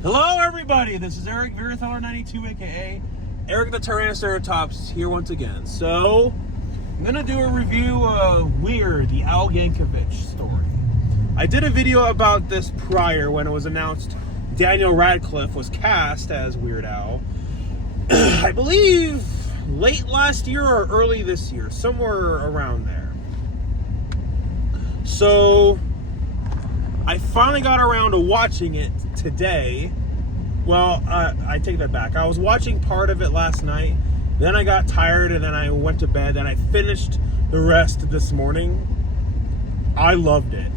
Hello, everybody. This is Eric Virathar92, aka Eric the Tyrannoceratops, here once again. So, I'm gonna do a review of Weird, the Al Yankovich story. I did a video about this prior when it was announced Daniel Radcliffe was cast as Weird Al. I believe late last year or early this year, somewhere around there. So, I finally got around to watching it today. Well, I take that back. I was watching part of it last night. Then I got tired and then I went to bed. Then I finished the rest this morning. I loved it.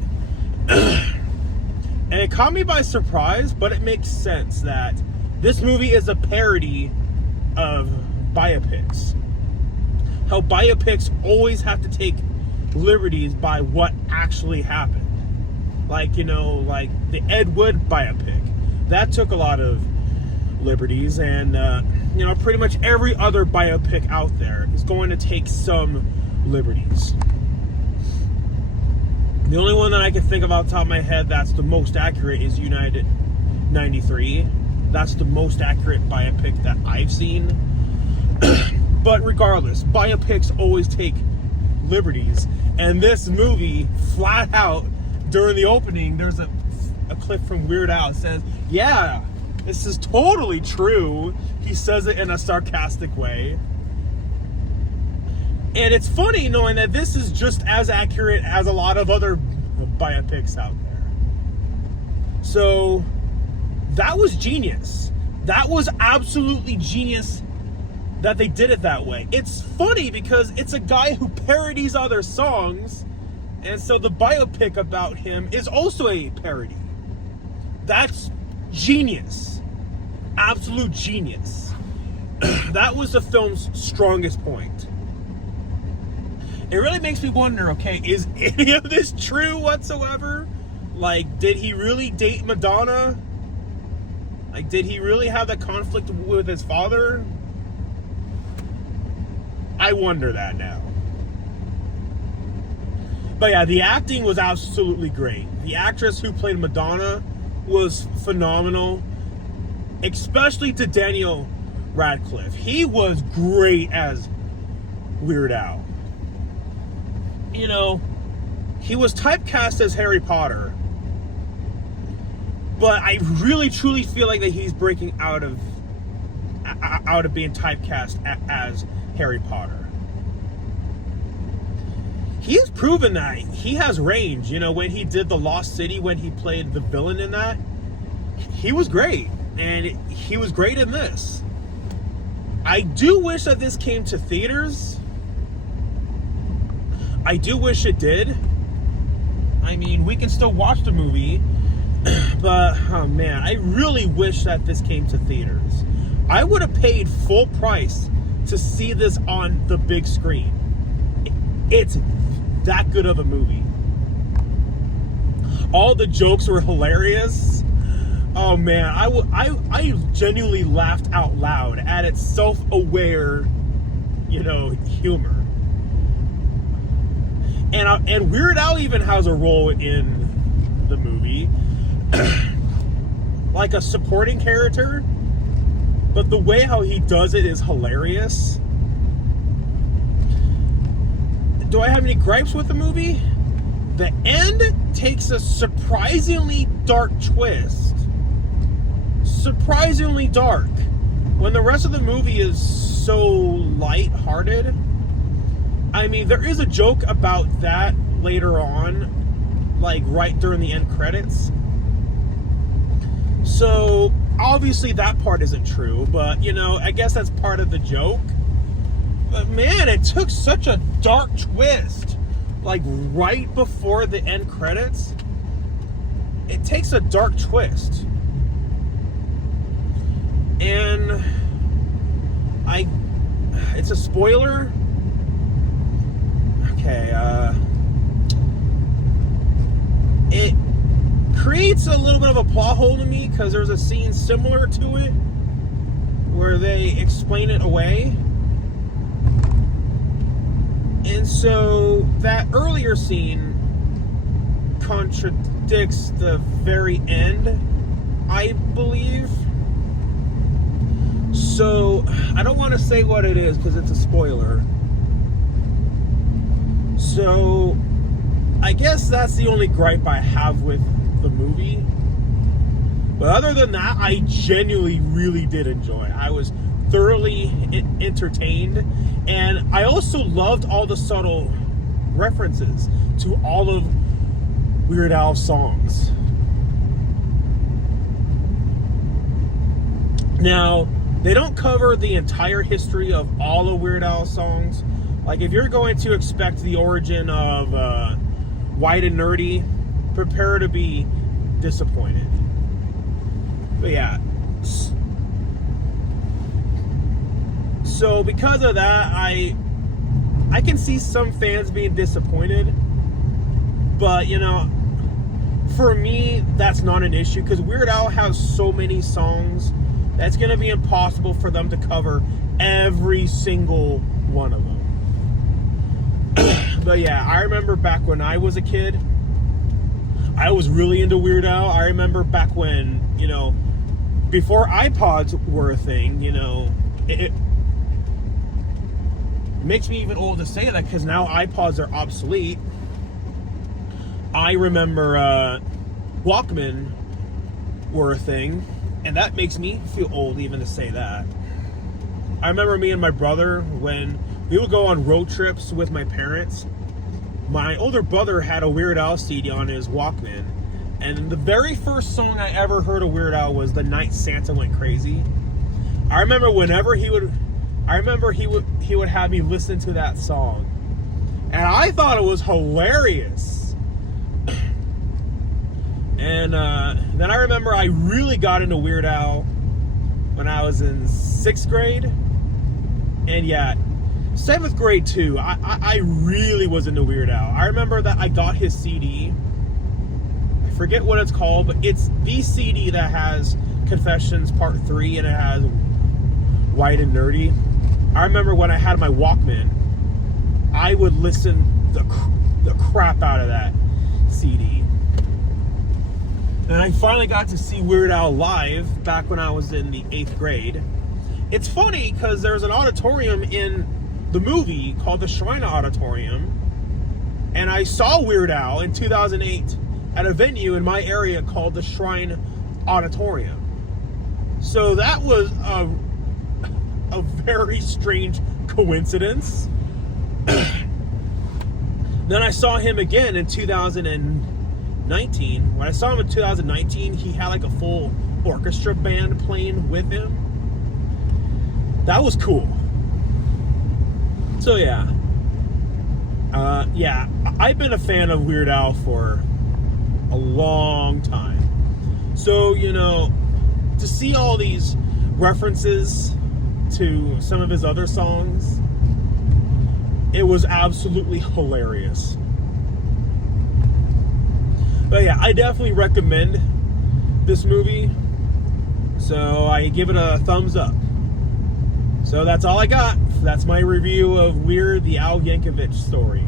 And it caught me by surprise, but it makes sense that this movie is a parody of biopics. How biopics always have to take liberties by what actually happened. Like, like the Ed Wood biopic. That took a lot of liberties, and, pretty much every other biopic out there is going to take some liberties. The only one that I can think of off the top of my head that's the most accurate is United 93. That's the most accurate biopic that I've seen. But regardless, biopics always take liberties, and this movie, flat out, during the opening, there's a clip from Weird Al. It says, yeah, this is totally true. He says it in a sarcastic way. And it's funny knowing that this is just as accurate as a lot of other biopics out there. So, that was genius. That was absolutely genius that they did it that way. It's funny because it's a guy who parodies other songs, and so the biopic about him is also a parody. That's genius. Absolute genius. That was the film's strongest point. It really makes me wonder, okay, is any of this true whatsoever? Like, did he really date Madonna? Like, did he really have that conflict with his father? I wonder that now. But yeah, the acting was absolutely great. The actress who played Madonna was phenomenal, especially to Daniel Radcliffe. He was great as Weird Al. He was typecast as Harry Potter, but I really truly feel like that he's breaking out of being typecast as Harry Potter. He's proven that he has range. When he did The Lost City, when he played the villain in that, he was great. And he was great in this. I do wish that this came to theaters. I do wish it did. I mean, we can still watch the movie. But, oh man, I really wish that this came to theaters. I would have paid full price to see this on the big screen. It's that good of a movie. All the jokes were hilarious. Oh man, I genuinely laughed out loud at its self-aware, humor. And Weird Al even has a role in the movie, like a supporting character. But the way how he does it is hilarious. Do I have any gripes with the movie? The end takes a surprisingly dark twist. Surprisingly dark. When the rest of the movie is so light-hearted. I mean, there is a joke about that later on, like right during the end credits. So, obviously that part isn't true, but, I guess that's part of the joke. But man, it took such a dark twist. Like right before the end credits. It takes a dark twist. And it's a spoiler. Okay, it creates a little bit of a plot hole to me because there's a scene similar to it where they explain it away. And so that earlier scene contradicts the very end, I believe. want to say what it is because it's a spoiler. So, I guess that's the only gripe I have with the movie. But other than that, I genuinely really did enjoy it. I was thoroughly entertained, and I also loved all the subtle references to all of Weird Al's songs. Now, they don't cover the entire history of all of Weird Al's songs. Like, if you're going to expect the origin of White and Nerdy, prepare to be disappointed. But yeah. So because of that, I can see some fans being disappointed. But, you know, for me, that's not an issue because Weird Al has so many songs that's going to be impossible for them to cover every single one of them. But yeah, I remember back when I was a kid, I was really into Weird Al. I remember back when, you know, before iPods were a thing, you know, it makes me even old to say that because now iPods are obsolete. I remember Walkman were a thing, and that makes me feel old even to say that. I remember me and my brother, when we would go on road trips with my parents, my older brother had a Weird Al CD on his Walkman, and the very first song I ever heard of Weird Al was The Night Santa Went Crazy. I remember whenever he would have me listen to that song, and I thought it was hilarious. And then I remember I really got into Weird Al when I was in 6th grade, and yeah, 7th grade too. I really was into Weird Al. I remember that I got his CD. I forget what it's called, but it's the CD that has Confessions Part 3 and it has White and Nerdy. I remember when I had my Walkman, I would listen the crap out of that CD. And I finally got to see Weird Al live back when I was in the 8th grade. It's funny because there's an auditorium in the movie called the Shrine Auditorium, and I saw Weird Al in 2008 at a venue in my area called the Shrine Auditorium. So that was a very strange coincidence. Then I saw him again in 2019. When I saw him in 2019, he had like a full orchestra band playing with him. That was cool. So yeah. Yeah, I've been a fan of Weird Al for a long time. So, you know, to see all these references to some of his other songs, it was absolutely hilarious. But yeah, I definitely recommend this movie. So I give it a thumbs up. So that's all I got. That's my review of Weird, the Al Yankovich story.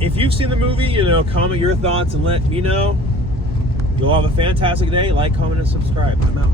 If you've seen the movie, you know, comment your thoughts and let me know. You'll have a fantastic day. Like, comment, and subscribe. I'm out.